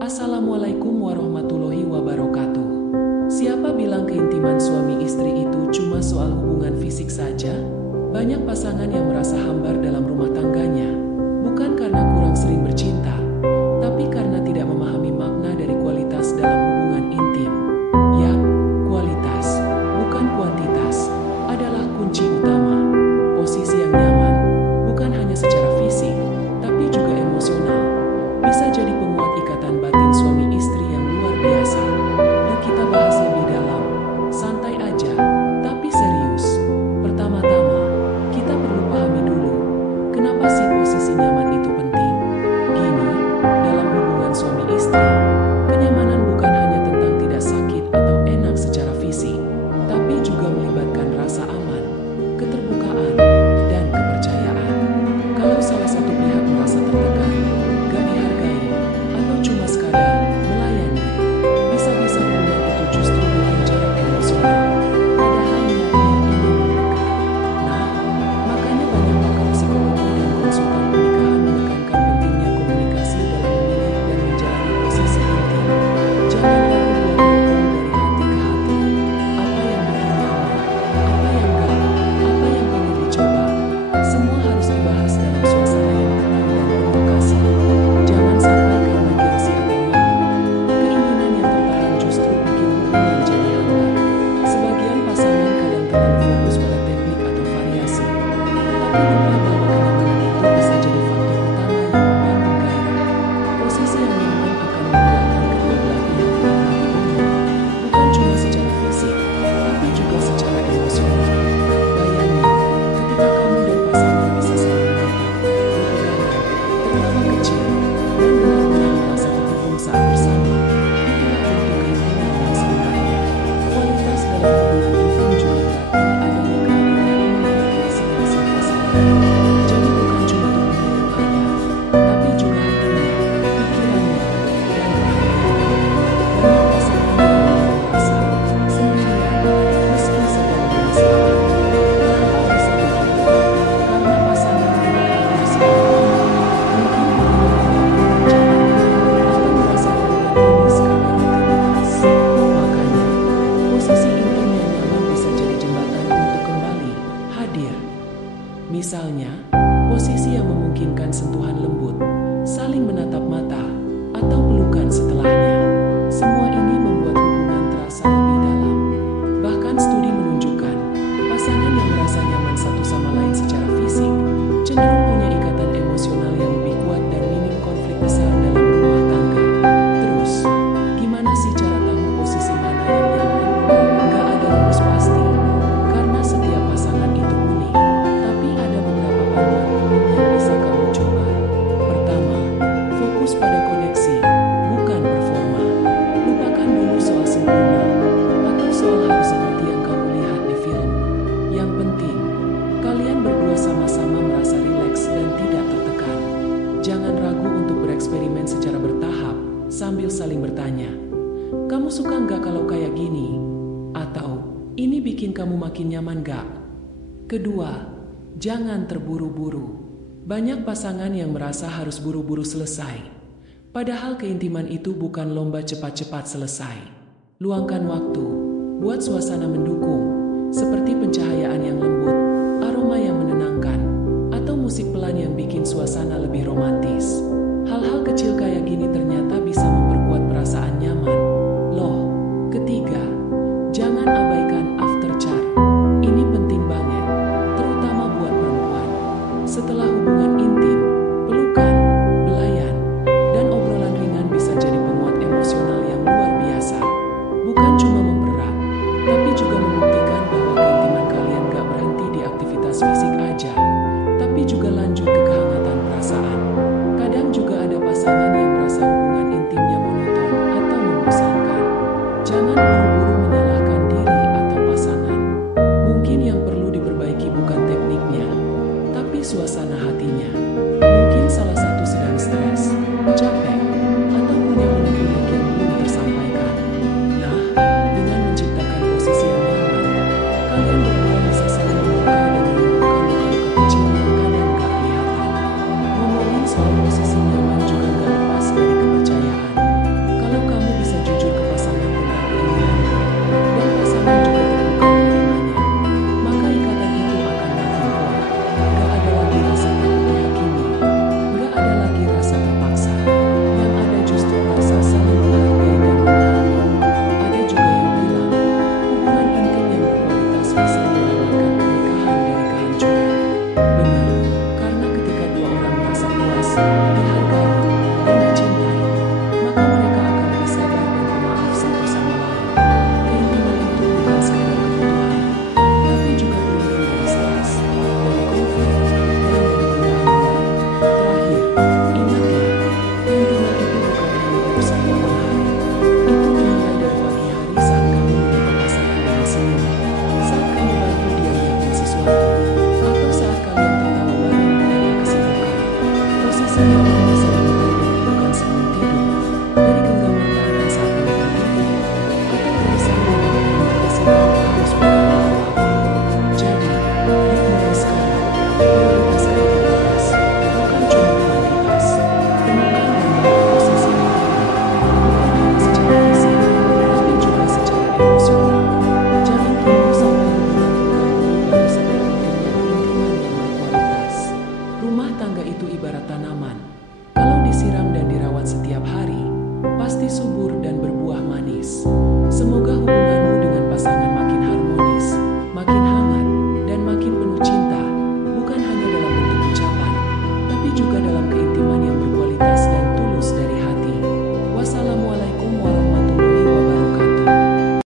Assalamualaikum warahmatullahi wabarakatuh. Siapa bilang keintiman suami istri itu cuma soal hubungan fisik saja? Banyak pasangan yang merasa hambar dalam rumah tangganya, bukan karena kurang sering bercinta, tapi karena tidak memahami makna dari kualitas dalam hubungan intim. Ya, kualitas, bukan kuantitas, adalah kunci utama. Posisi yang nyaman, bukan hanya secara fisik, tapi juga emosional, bisa jadi penguat ikatan batin suami istri yang luar biasa. Yuk kita bahas lebih dalam. Santai aja, tapi serius. Pertama-tama, kita perlu pahami dulu, kenapa sih posisi nyaman itu penting? Gini, dalam hubungan suami istri, kenyamanan bukan hanya tentang tidak sakit atau enak secara fisik, tapi juga melibatkan rasa aman, keterbukaan, dan kepercayaan. Kalau salah satu pihak merasa tertekan, gak dihargai, atau cuma sekadar melayani, bisa-bisa hubungan itu justru bikin jarak emosional, padahal niatnya ingin mendekat. Nah, makanya banyak pakar psikologi dan konsultan pernikahan menekankan pentingnya komunikasi dalam memilih dan menjalani posisi intim. Jangan ragu buat ngobrol dari hati ke hati. Apa yang bikin nyaman, apa yang enggak, apa yang pengen dicoba, semua harus dibahas dalam suasana yang tenang dan penuh kasih. Jangan sampai karena gengsi atau malu, keinginan yang tertahan justru bikin hubungan jadi hambar. Sebagian pasangan kadang terlalu fokus pada teknik atau variasi, tapi lupa bahwa kenyamanan itu bisa jadi faktor utama yang membangun gairah. Posisi yang nyaman akan membuatkan kedua belah pihak menikmati hubungan, bukan cuma secara fisik, tapi juga secara emosional. Bayangin, ketika kamu dan pasangan bisa saling menatap, berpegangan, tertawa kecil, dan benar-benar merasa terhubung saat bersama, itulah bentuk keintiman yang sebenarnya. Kualitas dalam hubungan intim juga berarti adanya kehadiran pemahaman masing-masing pasangan. Jadi bukan cuma tubuhnya yang ada, tapi juga hatinya, pikirannya, dan bahagianya. Banyak pasangan yang mulai merasa sendirian, meski sedang bermasalah. Kenapa bisa begitu? Karena pasangan tidak hadir secara lama, mungkin hubungan banyak perbincangan, atau merasa hubungan ini skala rutinitas. Makanya, posisi intim yang nyaman bisa jadi jembatan untuk kembali hadir. Misalnya, posisi yang memungkinkan sentuhan lembut, saling menatap mata, atau pelukan setelahnya. Semua ini membuat hubungan terasa lebih dalam. Bahkan studi menunjukkan, pasangan yang merasa nyaman satu sama lain secara fisik, cenderung punya ikatan emosional yang lebih kuat dan minim konflik besar dalam rumah tangga. Terus, gimana sih cara tahu posisi mana yang nyaman? Nggak ada rumus pasti, karena setiap pasangan itu unik. Tapi ada beberapa panduan umum yang bisa kamu coba. Pertama, fokus pada koneksi, bukan performa. Lupakan dulu soal sempurna, atau soal harus seperti yang kamu lihat di film. Yang penting, kalian berdua sama-sama merasa rileks dan tidak tertekan. Jangan ragu untuk bereksperimen secara bertahap, sambil saling bertanya, kamu suka nggak kalau kayak gini? Atau, ini bikin kamu makin nyaman nggak? Kedua, jangan terburu-buru. Banyak pasangan yang merasa harus buru-buru selesai. Padahal keintiman itu bukan lomba cepat-cepat selesai. Luangkan waktu, buat suasana mendukung, seperti pencahayaan yang lembut, aroma yang menenangkan, atau musik pelan yang bikin suasana lebih romantis. Hal-hal kecil kayak gini ternyata